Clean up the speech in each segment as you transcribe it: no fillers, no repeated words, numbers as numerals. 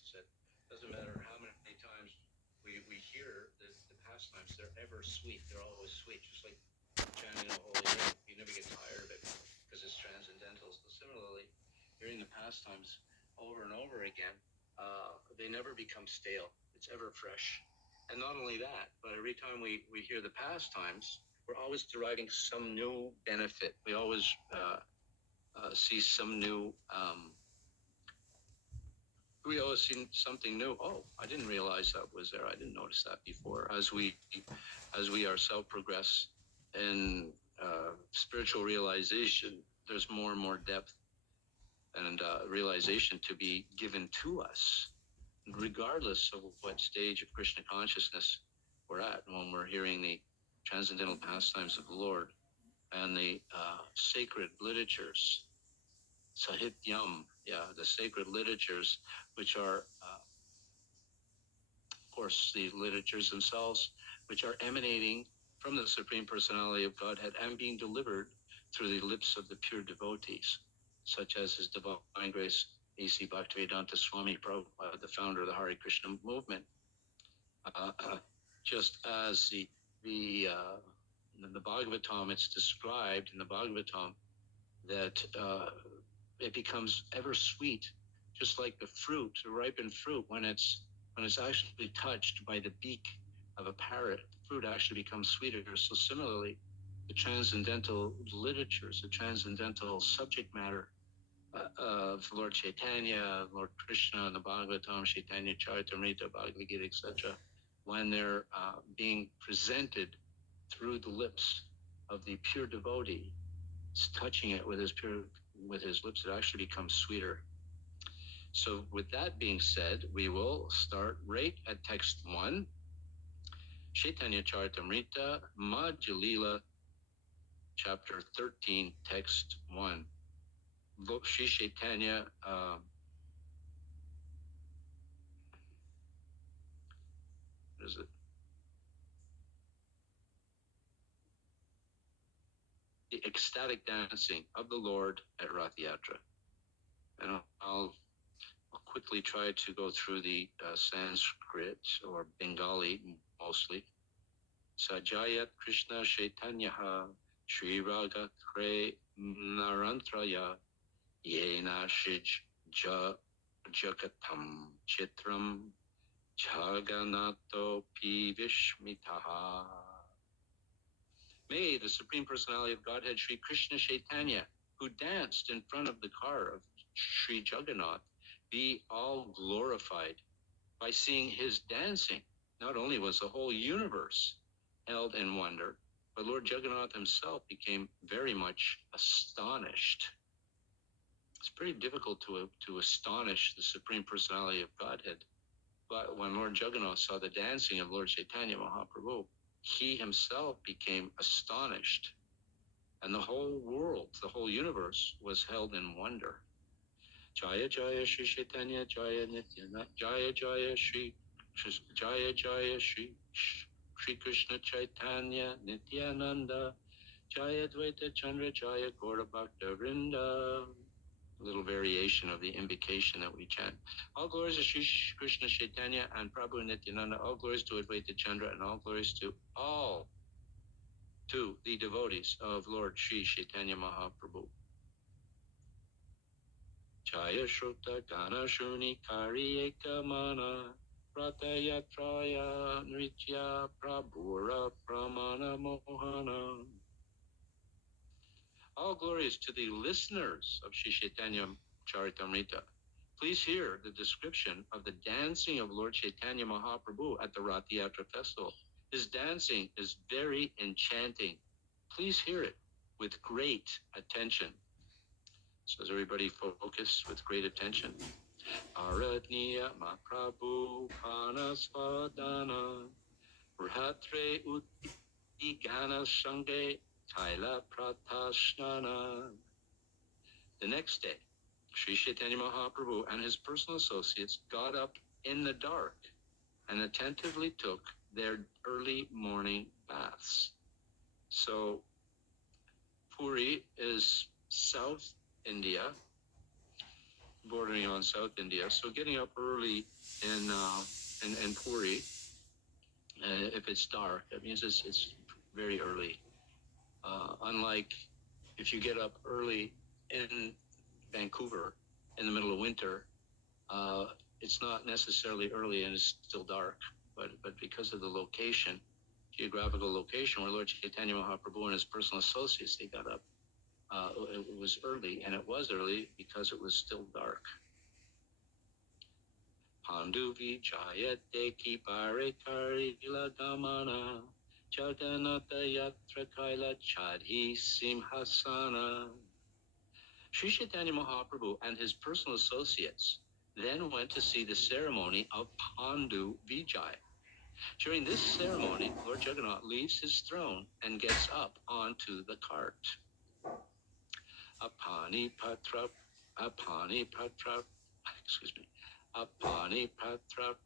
this, that doesn't matter how many times we hear the pastimes, they're ever sweet. They're always sweet, just like chanting a holy name. You never get tired of it because it's transcendental. So similarly, hearing the pastimes over and over again, they never become stale. It's ever fresh. And not only that, but every time we hear the pastimes, we're always deriving some new benefit. We always see some new. We always see something new. Oh, I didn't realize that was there. I didn't notice that before. As we ourselves progress in spiritual realization, there's more and more depth and realization to be given to us, regardless of what stage of Krishna consciousness we're at when we're hearing the transcendental pastimes of the Lord and the sacred literatures, sahityam, the sacred literatures, which are, of course, the literatures themselves, which are emanating from the Supreme Personality of Godhead and being delivered through the lips of the pure devotees, such as His Divine Grace A.C. Bhaktivedanta Swami Prabhupada, the founder of the Hare Krishna movement. Just as the Bhagavatam, it's described in the Bhagavatam that it becomes ever sweet, just like the fruit, the ripened fruit, when it's actually touched by the beak of a parrot, the fruit actually becomes sweeter. So similarly, the transcendental literatures, the transcendental subject matter of Lord Chaitanya, Lord Krishna, and the Bhagavatam, Chaitanya Charitamrita, Bhagavad Gita, etc., when they're being presented through the lips of the pure devotee, touching it with his lips, it actually becomes sweeter. So with that being said, we will start right at text 1, Chaitanya Charitamrita, Madhya Lila, chapter 13, text 1. Shri Chaitanya, what is it? The ecstatic dancing of the Lord at Ratha Yatra. And I'll quickly try to go through the Sanskrit or Bengali mostly. Sajayat Krishna Chaitanyaha Sri Raga Kre Narantraya Yena Shij Jagatam Chitram Jagannatho Pi Vishmitaha. May the Supreme Personality of Godhead Sri Krishna Chaitanya, who danced in front of the car of Sri Jagannath, be all glorified. By seeing his dancing, not only was the whole universe held in wonder, but Lord Jagannath himself became very much astonished. It's pretty difficult to astonish the Supreme Personality of Godhead. But when Lord Jagannath saw the dancing of Lord Chaitanya Mahaprabhu, he himself became astonished. And the whole world, the whole universe was held in wonder. Jaya Jaya Shri Chaitanya Jaya Nityananda Jaya Jaya Shri Jaya Jaya Shri Krishna Chaitanya Nityananda Jaya Dvaita Chandra Jaya Gaura Bhakta Vrinda. A little variation of the invocation that we chant. All glories to Shri Krishna Chaitanya and Prabhu Nityananda. All glories to Advaita Chandra and all glories to the devotees of Lord Shri Chaitanya Mahaprabhu. Jaya Shruta Gana Shuni Kari Ekamana Ratha Yatraya Nritya Prabhura Pramana Mohana. All glories to the listeners of Shri Chaitanya Charitamrita. Please hear the description of the dancing of Lord Chaitanya Mahaprabhu at the Ratha Yatra festival. His dancing is very enchanting. Please hear it with great attention. So as everybody focus with great attention. Aradniya Mahaprabhu Panasvadana Rhatre Uti Gana Sange Taila Pratashnana. The next day, Sri Chaitanya Mahaprabhu and his personal associates got up in the dark and attentively took their early morning baths. So Puri is South India, bordering on South India. So getting up early in Puri, if it's dark, that means it's very early. Unlike if you get up early in Vancouver in the middle of winter, uh, it's not necessarily early and it's still dark. But because of the location, geographical location where Lord Chaitanya Mahaprabhu and his personal associates, they got up. It was early, and it was early because it was still dark. Panduvi Jayate Kipare Karila Gamana Jagannath Yatra Kaila Chadhi Simhasana. Sri Chaitanya Mahaprabhu and his personal associates then went to see the ceremony of Pandu Vijay. During this ceremony, Lord Jagannath leaves his throne and gets up onto the cart. Apani Patra, excuse me, Apani Patra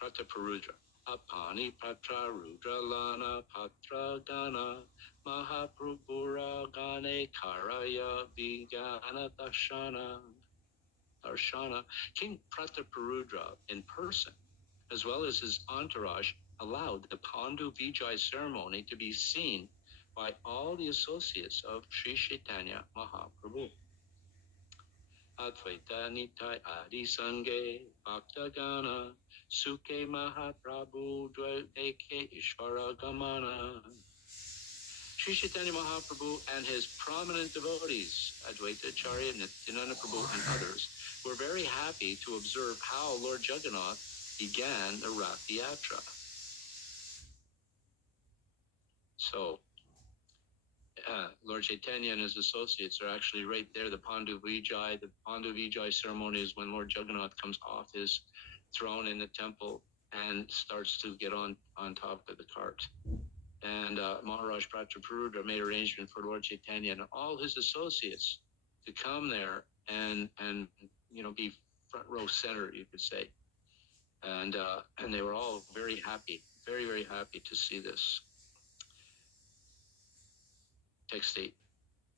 Prataparudra. Apani Patra Rudra Lana Patra Gana Mahaprabhura Gane Karaya Vigana Darshana. King Prataparudra in person, as well as his entourage, allowed the Pandu Vijay ceremony to be seen by all the associates of Sri Chaitanya Mahaprabhu. Advaita Nitai Adi Sange Bhaktagana Suke Mahaprabhu Dvaike Ishvara Gamana. Sri Chaitanya Mahaprabhu and his prominent devotees, Advaita Acharya, Nityananda Prabhu, and others, were very happy to observe how Lord Jagannath began the Ratha Yatra. So, Lord Chaitanya and his associates are actually right there. The Pandu Vijay. The Pandu Vijay ceremony is when Lord Jagannath comes off his throne in the temple and starts to get on top of the cart. And Maharaj Prataparudra made arrangement for Lord Chaitanya and all his associates to come there and be front row center, you could say. And they were all very happy, very, very happy to see this. Text 8.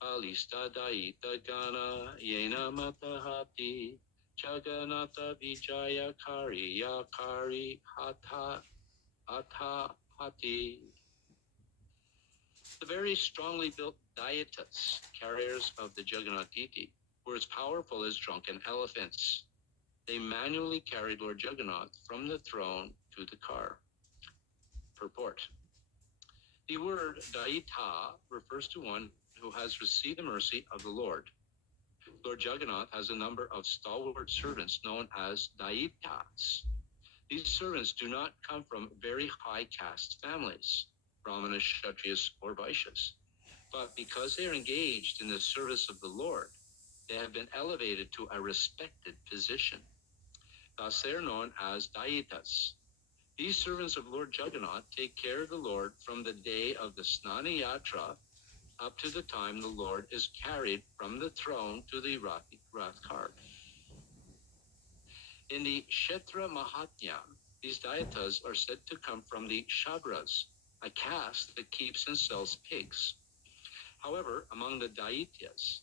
Alista daita gana yena matahati Jagannatha Vijaya Kari Hatha Hati. The very strongly built Daitas, carriers of the Jagannath deity, were as powerful as drunken elephants. They manually carried Lord Jagannath from the throne to the car. Purport. The word Daita refers to one who has received the mercy of the Lord. Lord Jagannath has a number of stalwart servants known as Daitas. These servants do not come from very high caste families, Brahmanas, Kshatriyas, or Vaishyas, but because they are engaged in the service of the Lord, they have been elevated to a respected position. Thus they are known as Daitas. These servants of Lord Jagannath take care of the Lord from the day of the Snana Yatra up to the time the Lord is carried from the throne to the Rath cart. In the Kshetra Mahatmya, these Daitas are said to come from the Shabras, a caste that keeps and sells pigs. However, among the Daityas,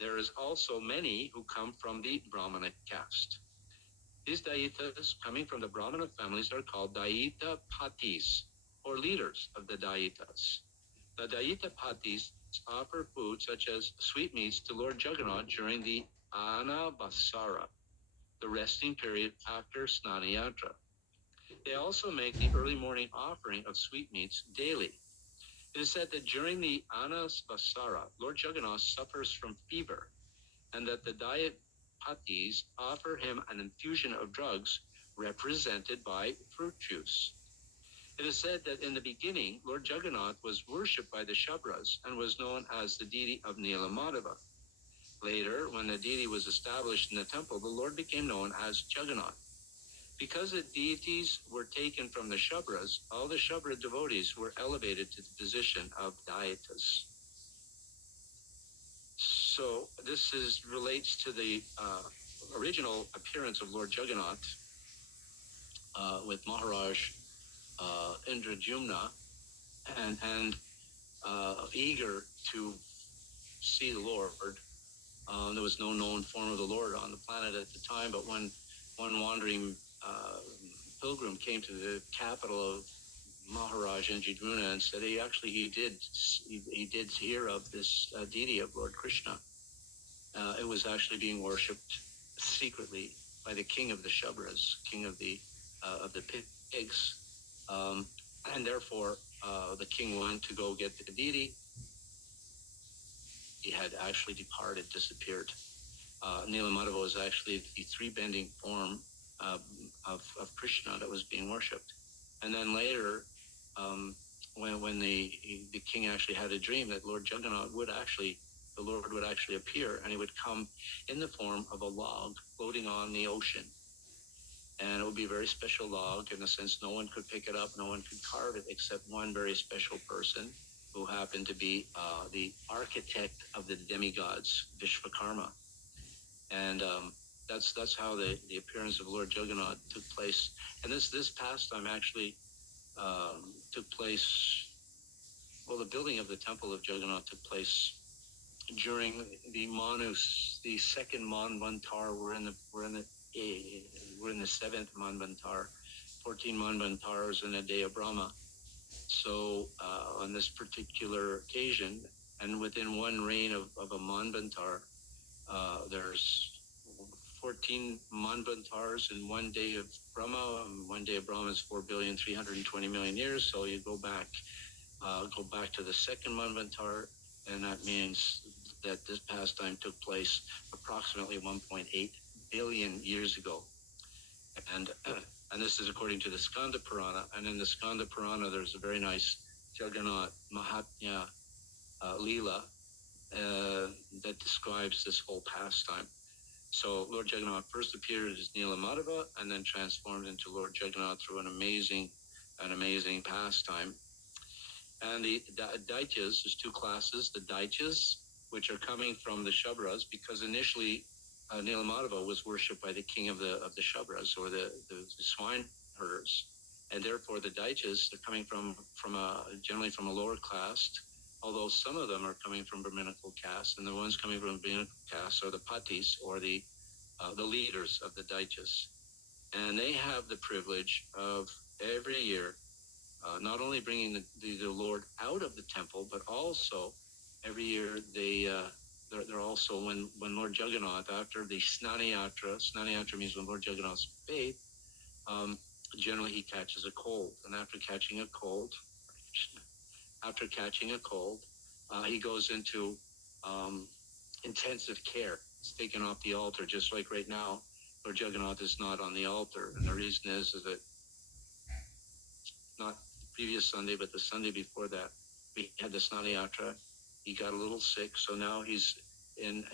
there is also many who come from the Brahmana caste. These Daitas coming from the Brahmana families are called Daita Patis, or leaders of the Daitas. The Daita Patis offer food such as sweetmeats to Lord Jagannath during the Anabasara, the resting period after Snana Yatra. They also make the early morning offering of sweetmeats daily. It is said that during the Anabasara, Lord Jagannath suffers from fever, and that the Dayapatis offer him an infusion of drugs represented by fruit juice. It is said that in the beginning, Lord Jagannath was worshipped by the Shabras and was known as the deity of Nila Madhava. Later, when the deity was established in the temple, the Lord became known as Jagannath. Because the deities were taken from the Shabras, all the Shabra devotees were elevated to the position of Daitas. So this relates to the original appearance of Lord Jagannath with Maharaj Indradyumna and eager to see the Lord There was no known form of the Lord on the planet at the time, but when one wandering pilgrim came to the capital of Maharaj in JGovinda and said he did hear of this deity of Lord Krishna. It was actually being worshipped secretly by the king of the Shubras, king of the pigs, and therefore the king went to go get the deity. He had actually departed, disappeared. Nila Madhava was actually the three-bending form of Krishna that was being worshipped. And then later, when the king actually had a dream that Lord Jagannath the Lord would actually appear, and he would come in the form of a log floating on the ocean. And it would be a very special log, in a sense no one could pick it up, no one could carve it, except one very special person who happened to be the architect of the demigods, Vishvakarma. And that's how the appearance of Lord Jagannath took place. And this pastime actually took place, well, the building of the temple of Jagannath took place during the Manus, the second Manvantar. We're in the seventh Manvantar, 14 Manvantars in a day of Brahma. So on this particular occasion, and within one reign of a Manvantar, there's 14 Manvantars in one day of Brahma. One day of Brahma is 4,320,000,000 years. So you go back to the second Manvantar, and that means that this pastime took place approximately 1.8 billion years ago. And this is according to the Skanda Purana. And in the Skanda Purana, there's a very nice Jagannath Madhya Lila that describes this whole pastime. So Lord Jagannath first appeared as Nila Madhava and then transformed into Lord Jagannath through an amazing pastime. And the Daityas, there's two classes, the Daityas, which are coming from the Shubras, because initially Nila Madhava was worshipped by the king of the Shubras, or the swine herders. And therefore the Daityas are coming generally from a lower caste, although some of them are coming from Brahminical caste, and the ones coming from Brahminical caste are the Patis, or the leaders of the Daityas. And they have the privilege of every year not only bringing the Lord out of the temple, but also every year they're also, when Lord Jagannath, after the Snana Yatra means when Lord Jagannath's bathed, generally he catches a cold. And after catching a cold, he goes into intensive care. It's taken off the altar, just like right now, Lord Jagannath is not on the altar. And the reason is that not the previous Sunday, but the Sunday before that, we had the Snana Yatra. He got a little sick, so now he's in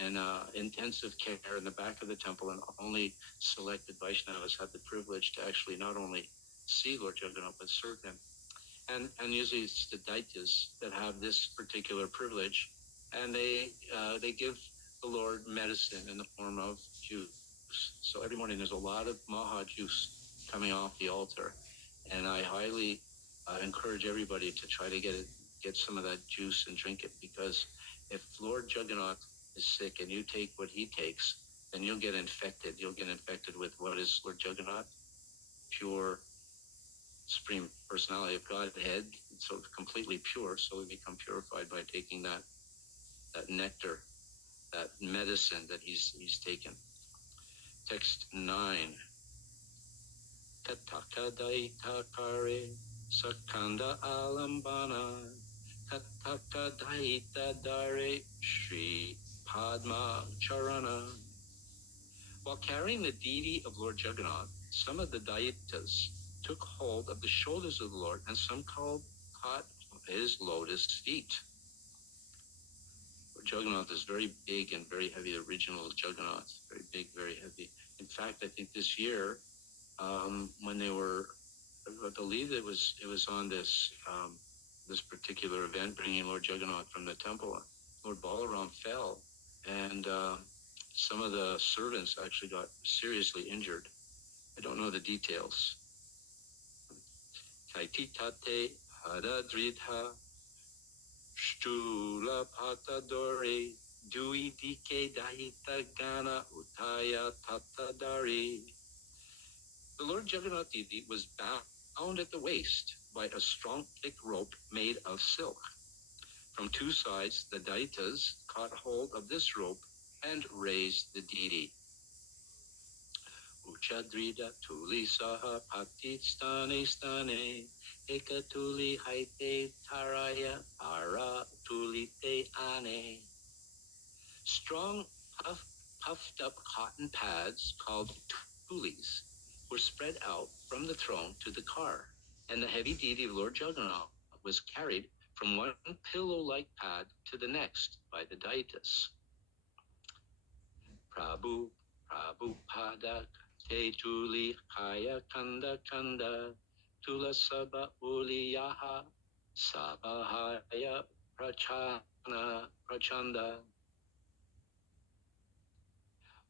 intensive care in the back of the temple, and only selected Vaishnavas have the privilege to actually not only see Lord Jagannath, but serve him. And usually it's the Daityas that have this particular privilege, and they give the Lord medicine in the form of juice. So every morning there's a lot of Maha juice coming off the altar, and I highly encourage everybody to try to get some of that juice and drink it, because if Lord Jagannath is sick and you take what he takes, then you'll get infected. You'll get infected with what is Lord Jagannath? Pure Supreme Personality of Godhead, so completely pure. So we become purified by taking that nectar, that medicine that he's taken. Text 9. Tataka Daitakare Sakanda Alambana Tataka Daita Dare Shri Padma Charana. While carrying the deity of Lord Jagannath, some of the Daitas took hold of the shoulders of the Lord, and some caught his lotus feet. Lord Jagannath is very big and very heavy. The original Jagannath, very big, very heavy. In fact, I think this year, when they were, I believe it was on this particular event, bringing Lord Jagannath from the temple, Lord Balaram fell, and some of the servants actually got seriously injured. I don't know the details. Kaititate Hadadritha Shtula Patadore Dui dike dahita gana utaya tatadari. The Lord Jagannath Devi was bound at the waist by a strong, thick rope made of silk. From two sides, the Daitas caught hold of this rope and raised the deity. Uchadrida tuli saha patit stane stane ekatuli haite taraya para tulite ane. Strong, puffed up cotton pads called tulis were spread out from the throne to the car, and the heavy deity of Lord Jagannath was carried from one pillow-like pad to the next by the Daitas. Prabhu, Prabhupada, Te Tuli, Kaya Kanda Kanda, Tula Saba Uliyaha, Sabahaya Prachanda.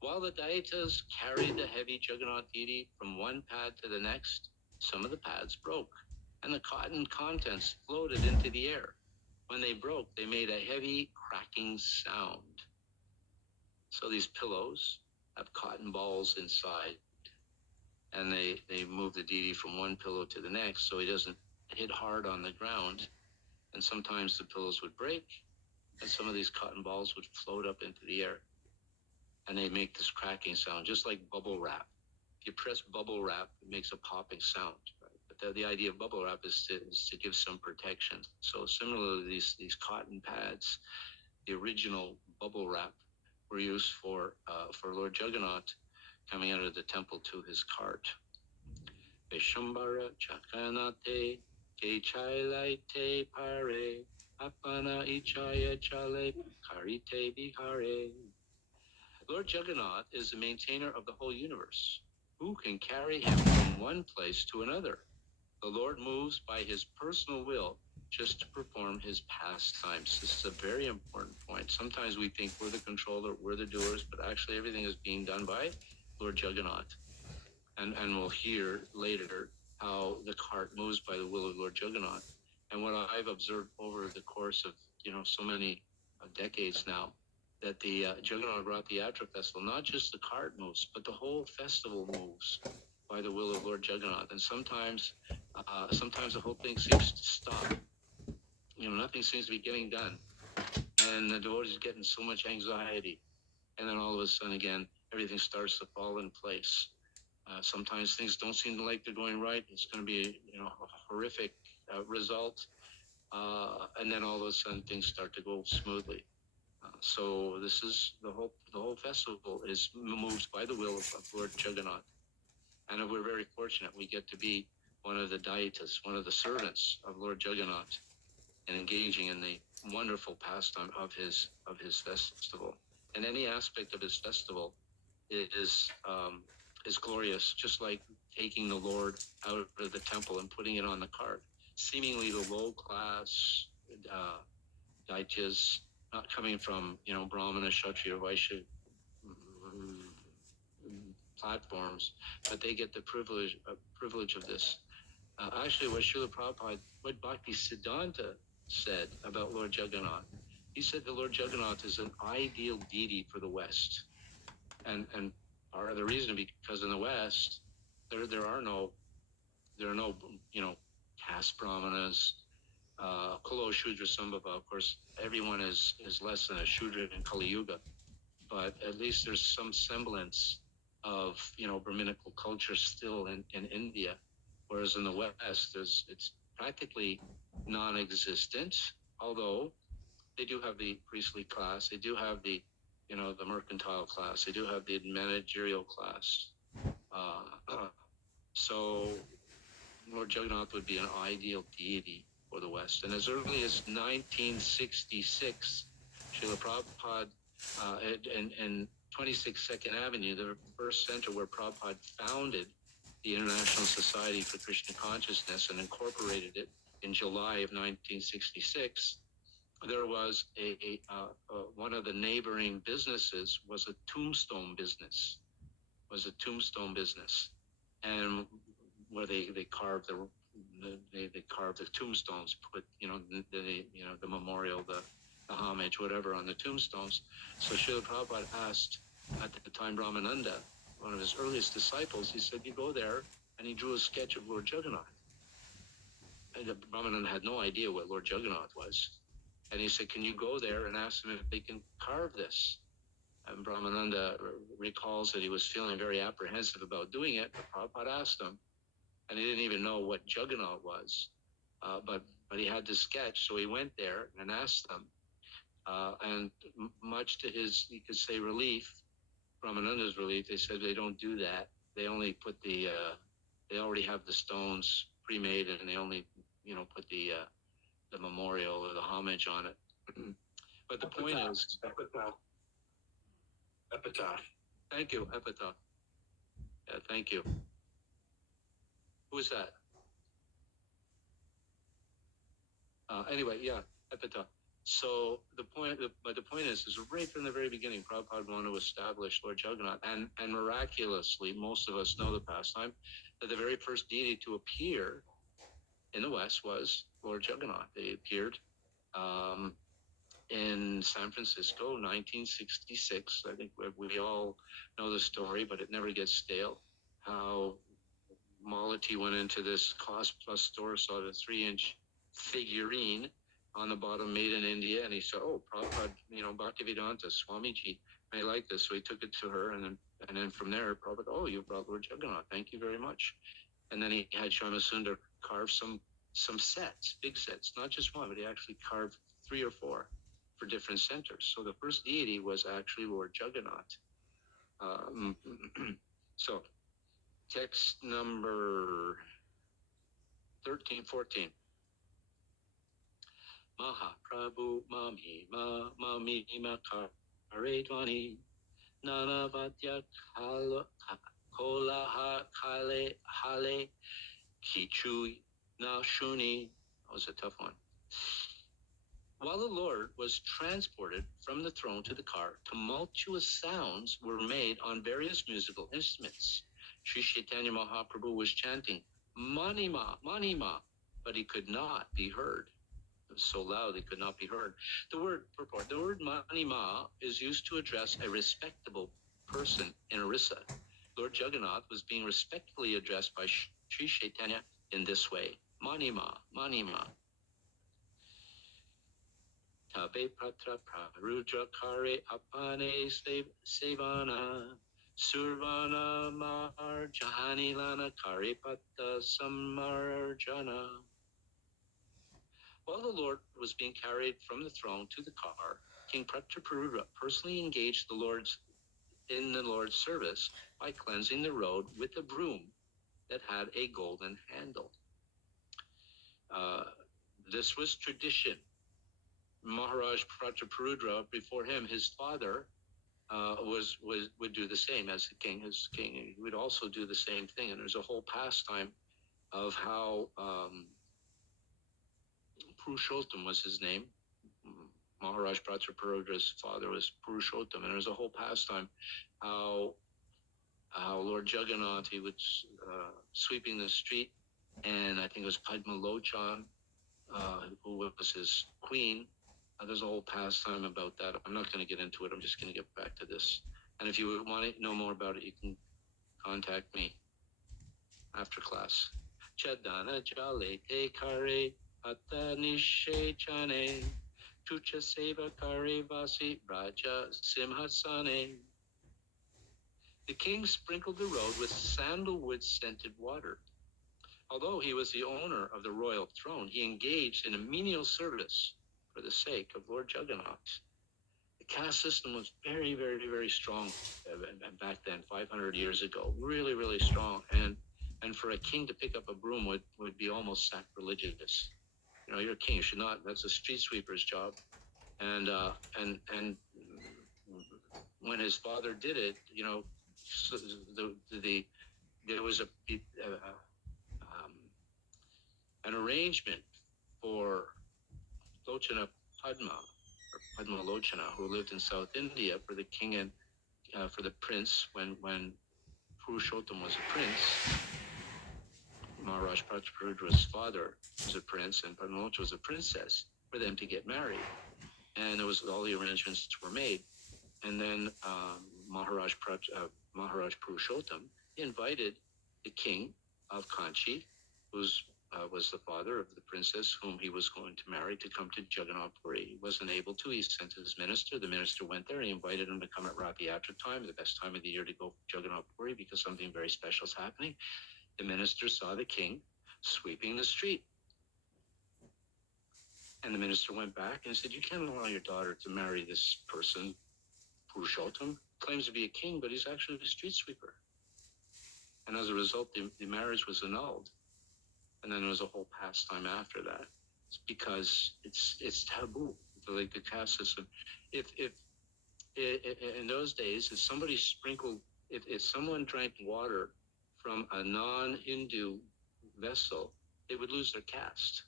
While the Daitas carried the heavy Jagannath deity from one pad to the next, some of the pads broke, and the cotton contents floated into the air. When they broke, they made a heavy cracking sound. So these pillows have cotton balls inside, and they move the deity from one pillow to the next so he doesn't hit hard on the ground. And sometimes the pillows would break, and some of these cotton balls would float up into the air. And they make this cracking sound, just like bubble wrap. If you press bubble wrap, it makes a popping sound. Right? But the idea of bubble wrap is to give some protection. So similarly, these cotton pads, the original bubble wrap, were used for Lord Jagannath coming out of the temple to his cart. Vishambara Chakanate Kechailaite Pare Apana Ichaya Chale Karite Bihare. Lord Jagannath is the maintainer of the whole universe. Who can carry him from one place to another? The Lord moves by his personal will just to perform his pastimes. This is a very important point. Sometimes we think we're the controller, we're the doers, but actually everything is being done by Lord Jagannath. And we'll hear later how the cart moves by the will of Lord Jagannath. And what I've observed over the course of, so many decades now, that the Jagannath Ratha Yatra festival, not just the cart moves, but the whole festival moves by the will of Lord Jagannath. And sometimes the whole thing seems to stop. Nothing seems to be getting done. And the devotees are getting so much anxiety. And then all of a sudden, again, everything starts to fall in place. Sometimes things don't seem like they're going right. It's going to be, a horrific result. And then all of a sudden, things start to go smoothly. So this is the whole festival is moved by the will of Lord Jagannath. And we're very fortunate. We get to be one of the Daitas, one of the servants of Lord Jagannath, and engaging in the wonderful pastime of his festival. And any aspect of his festival is glorious, just like taking the Lord out of the temple and putting it on the cart. Seemingly the low class Daityas, not coming from Brahmana, Kshatriya, Vaishya platforms, but they get the privilege of this. Actually, what Srila Prabhupada, what Bhakti Siddhanta said about Lord Jagannath, he said the Lord Jagannath is an ideal deity for the West, and the reason because in the West there are no caste brahmanas, Kalo Shudra Sambhava. Of course, everyone is less than a Shudra in Kali Yuga, but at least there's some semblance of Brahminical culture still in India, whereas in the West it's practically non-existent. Although they do have the priestly class, they do have the the mercantile class, they do have the managerial class. So Lord Jagannath would be an ideal deity for the West. And as early as 1966, Srila Prabhupada in 26 Second Avenue, the first center where Prabhupada founded the International Society for Krishna Consciousness and incorporated it in July of 1966, there was one of the neighboring businesses was a tombstone business, and where they carved the tombstones, put the memorial, the homage, whatever, on the tombstones. So Srila Prabhupada asked, at the time, Ramananda, one of his earliest disciples, he said, you go there, and he drew a sketch of Lord Jagannath. And Ramananda had no idea what Lord Jagannath was. And he said, can you go there and ask them if they can carve this? And Brahmananda recalls that he was feeling very apprehensive about doing it, but Prabhupada asked him, and he didn't even know what Jagannath was, but he had this sketch, so he went there and asked them, and much to his, you could say, relief, Brahmananda's relief, they said they don't do that. They only put they already have the stones pre-made, and they only, put the memorial or the homage on it. But the point is, epitaph. Thank you, epitaph. Yeah, thank you. Who is that? Anyway, yeah, epitaph. So the point is right from the very beginning, Prabhupada wanted to establish Lord Jagannath, and miraculously, most of us know the pastime, that the very first deity to appear in the West was Lord Jagannath. They appeared in San Francisco, 1966. I think we all know the story, but it never gets stale. How Malati went into this Cost Plus store, saw the 3-inch figurine on the bottom, made in India, and he said, "Oh, Prabhupada, Bhaktivedanta Swamiji may like this." So he took it to her, and then from there, Prabhupada, "Oh, you brought Lord Jagannath. Thank you very much." And then he had Shyama carve some sets, big sets, not just one, but he actually carved 3 or 4 for different centers. So the first deity was actually Lord Jagannath. So text number 13, 14. Mahaprabhu mami ma karedvani nanavadya kola kale hale kichu na shuni. That was a tough one. While the Lord was transported from the throne to the car, tumultuous sounds were made on various musical instruments. Sri Chaitanya Mahaprabhu was chanting, Manima, Manima, but he could not be heard. It was so loud he could not be heard. The word Manima is used to address a respectable person in Orissa. Lord Jagannath was being respectfully addressed by Sri Chaitanya in this way, Manima, Manima. Tabe patra prarudra kare apane sevana survana marjahani lana kare patta samarjana. While the Lord was being carried from the throne to the car, King Pratarudra personally engaged the Lord's service by cleansing the road with a broom that had a golden handle. This was tradition. Maharaj Prataparudra, before him, his father would do the same as the king. His king, he would also do the same thing. And there's a whole pastime of how Purushottam was his name. Maharaj Prataparudra's father was Purushottam, and there's a whole pastime how Lord Jagannath, he was sweeping the street, and I think it was Padma Lochan, who was his queen. There's a whole pastime about that. I'm not going to get into it. I'm just going to get back to this. And if you want to know more about it, you can contact me after class. Chadana jale te kare atta nishe chane chucha seva kare vasi raja simhasane. The king sprinkled the road with sandalwood scented water. Although he was the owner of the royal throne, he engaged in a menial service for the sake of Lord Jagannath. The caste system was very, very, very strong back then, 500 years ago. Really, really strong. And for a king to pick up a broom would be almost sacrilegious. You're a king. You should not. That's a street sweeper's job. And when his father did it, there was an arrangement for Lochana Padma, or Padma Lochana, who lived in South India, for the king and for the prince, when Purushottam was a prince, Maharaj Prataparudra's father was a prince, and Padma Lochana was a princess, for them to get married. and there was all the arrangements were made. And then Maharaj Purushottam invited the king of Kanchi, who was the father of the princess whom he was going to marry, to come to Jagannath Puri. He wasn't able to. He sent his minister. The minister went there. He invited him to come at Ratha Yatra time, the best time of the year to go to Jagannath Puri, because something very special is happening. The minister saw the king sweeping the street. And the minister went back and said, "You can't allow your daughter to marry this person. Purushottam claims to be a king, but he's actually a street sweeper." And as a result, the marriage was annulled. And then there was a whole pastime after that. It's because it's taboo, like the caste system. If in those days, if somebody sprinkled, if someone drank water from a non-Hindu vessel, they would lose their caste.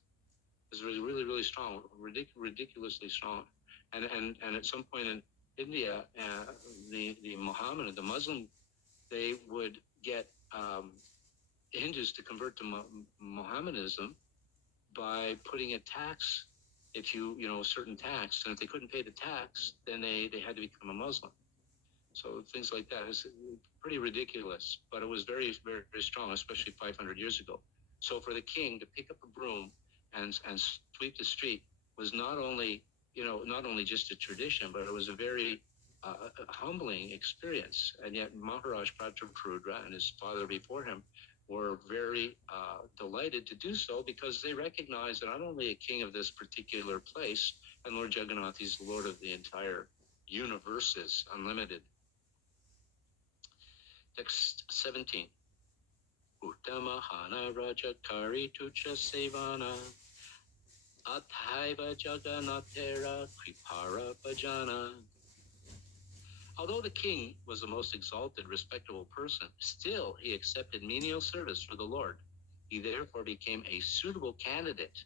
It was really, really strong, ridiculously strong. And at some point in India, the Muhammad, the Muslim, they would get Hindus to convert to Mohammedanism by putting a tax, a certain tax, and if they couldn't pay the tax, then they had to become a Muslim. So things like that is pretty ridiculous, but it was very, very, very strong, especially 500 years ago. So for the king to pick up a broom and sweep the street was not only just a tradition, but it was a very humbling experience. And yet Maharaj Pratarudra and his father before him were very delighted to do so, because they recognized that not only a king of this particular place, and Lord Jagannath, he's the Lord of the entire universe, is unlimited. Text 17. Uttamahana Rajakari Tucha Sevana Athaiva Jagannatera Kripara Bhajana. Although the king was the most exalted, respectable person, still he accepted menial service for the Lord. He therefore became a suitable candidate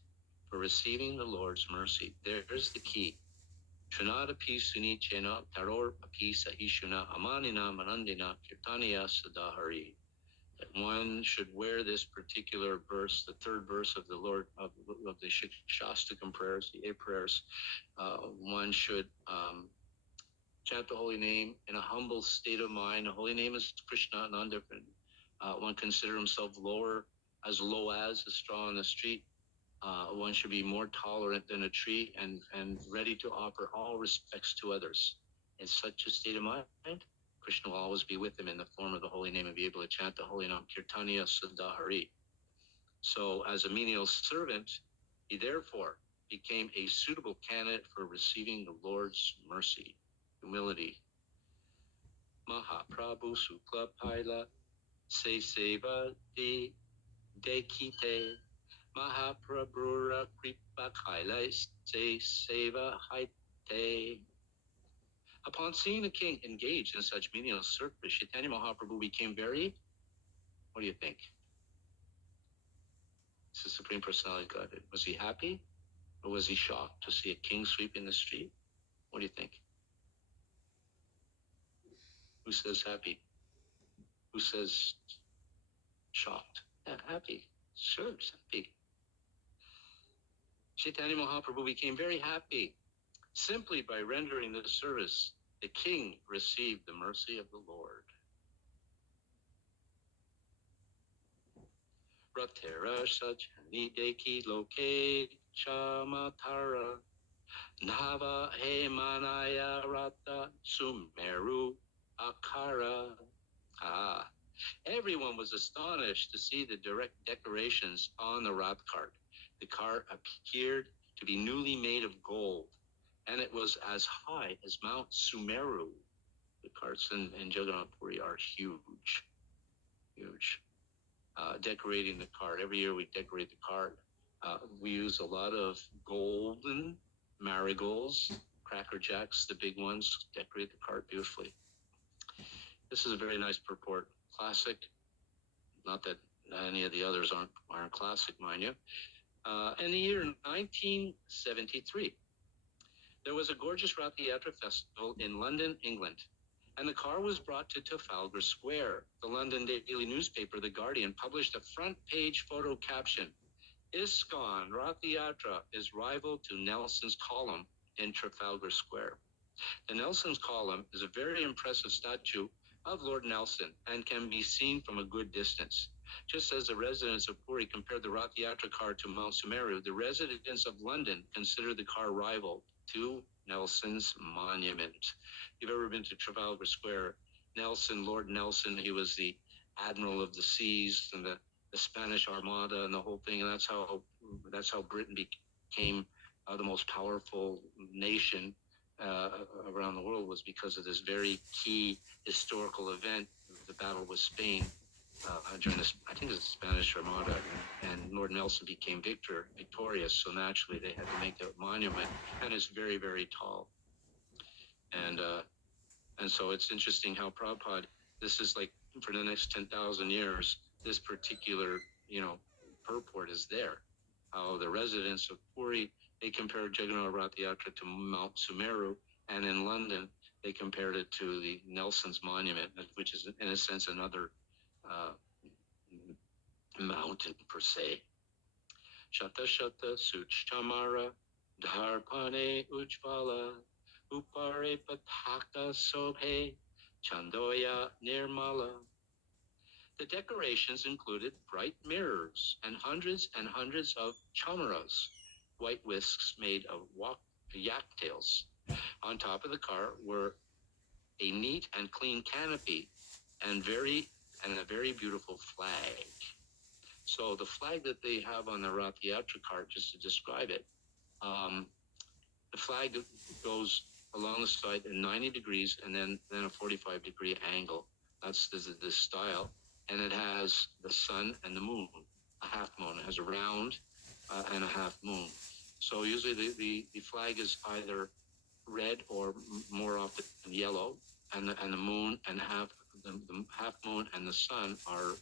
for receiving the Lord's mercy. There's the key. Trinadapi Sunichena Taror Api Sahishuna Amanina Manandina Kirtaniya Sadahari. That one should wear this particular verse, the third verse of the Lord of the Shastakam prayers, the 8 prayers. One should chant the holy name in a humble state of mind. The holy name is Krishna, non-different. One consider himself low as a straw on the street. One should be more tolerant than a tree and ready to offer all respects to others. In such a state of mind, Krishna will always be with him in the form of the holy name and be able to chant the holy name, Kirtaniya Sadahari. So as a menial servant, he therefore became a suitable candidate for receiving the Lord's mercy. Humility. Mahaprabhu Sukla Paila Se Seva De Dekite Mahaprabhura Kripa Kaila Se Seva Haite. Upon seeing the king engaged in such menial service, Chaitanya Mahaprabhu became very, what do you think? It's the Supreme Personality of Godhead. Was he happy, or was he shocked to see a king sweeping the street? What do you think? Who says happy? Who says shocked? Yeah, happy. Sure, it's happy. Chaitanya Mahaprabhu became very happy. Simply by rendering this service, the king received the mercy of the Lord. Ratera Sajani Deki Loke Chamatara Nava Hemanaya Ratha Sumeru Akara. Everyone was astonished to see the direct decorations on the Rath cart. The cart appeared to be newly made of gold, and it was as high as Mount Sumeru. The carts in Jagannath Puri are huge. Decorating the cart. Every year we decorate the cart. We use a lot of golden marigolds, cracker jacks, the big ones, decorate the cart beautifully. This is a very nice purport. Classic. Not that any of the others aren't classic, mind you. In the year 1973, there was a gorgeous Ratha Yatra festival in London, England, and the car was brought to Trafalgar Square. The London daily newspaper, The Guardian, published a front-page photo caption, "ISKCON Ratha Yatra is rival to Nelson's column in Trafalgar Square. The Nelson's Column is a very impressive statue of Lord Nelson and can be seen from a good distance. Just as the residents of Puri compared the Ratha Yatra car to Mount Sumeru, the residents of London consider the car rival to Nelson's monument. If you've ever been to Trafalgar Square, Lord Nelson, he was the admiral of the seas and the Spanish Armada and the whole thing, and that's how Britain became the most powerful nation around the world, was because of this very key historical event, the battle with Spain during this, I think it was the Spanish Armada, and Lord Nelson became victorious. So naturally, they had to make a monument, and it's very, very tall. And so it's interesting how Prabhupada, this is like for the next 10,000 years, this particular purport is there. How the residents of Puri, they compared Jagannath Ratha Yatra to Mount Sumeru, and in London they compared it to the Nelson's Monument, which is in a sense another mountain per se. Shata Shata Suchamara Dharpane Ujvala Upare Pataka Sobhe Chandoya Nirmala. The decorations included bright mirrors and hundreds of chamaras, white whisks made of yak tails. On top of the car were a neat and clean canopy and a very beautiful flag. So the flag that they have on the Ratha Yatra cart, just to describe it, the flag goes along the side at 90 degrees and then a 45-degree angle. That's the style. And it has the sun and the moon, a half moon. It has a round and a half moon. So usually the flag is either red or more often yellow, and the moon and the half moon and the sun are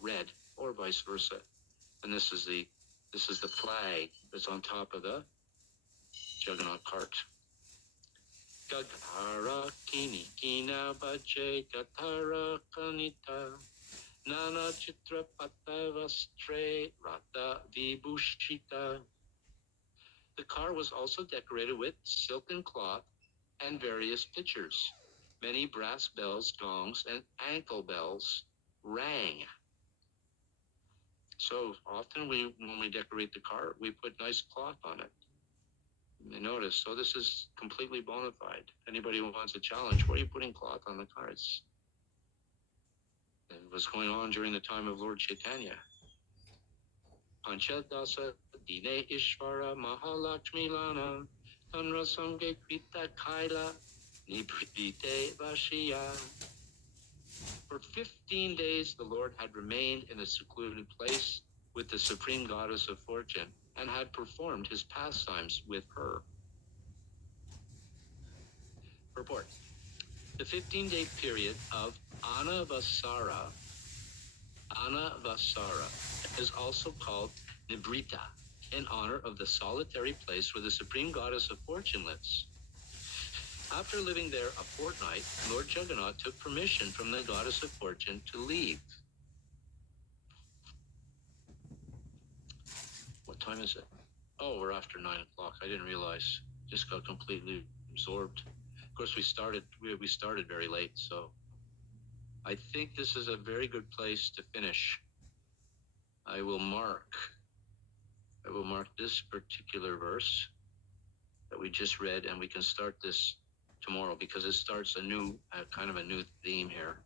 red, or vice versa. And this is the flag that's on top of the Jagannath cart. Gatara kini kina bache gatara kanita nana chitra patavastre rata vibhushita. The car was also decorated with silken cloth and various pictures. Many brass bells, gongs, and ankle bells rang. So often when we decorate the car, we put nice cloth on it. You notice, so this is completely bona fide. Anybody who wants a challenge, where are you putting cloth on the carts? It was going on during the time of Lord Chaitanya. Panchadasa Dine Ishvara Mahalakshmi Lana Tanra Samge Krita Kaila Nibrite Vashiya. For 15 days, the Lord had remained in a secluded place with the Supreme Goddess of Fortune and had performed his pastimes with her. Purport. The 15-day period of Anavasara is also called Nibrita, in honor of the solitary place where the Supreme Goddess of Fortune lives. After living there a fortnight, Lord Jagannath took permission from the Goddess of Fortune to leave. What time is it? Oh, we're after 9 o'clock. I didn't realize. Just got completely absorbed. Of course, we started very late, so I think this is a very good place to finish. I will mark this particular verse that we just read, and we can start this tomorrow because it starts a new kind of a new theme here.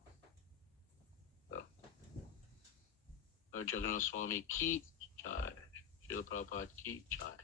So, Lord Jagannath Swami Ki Jai, Srila Prabhupada Ki Jai.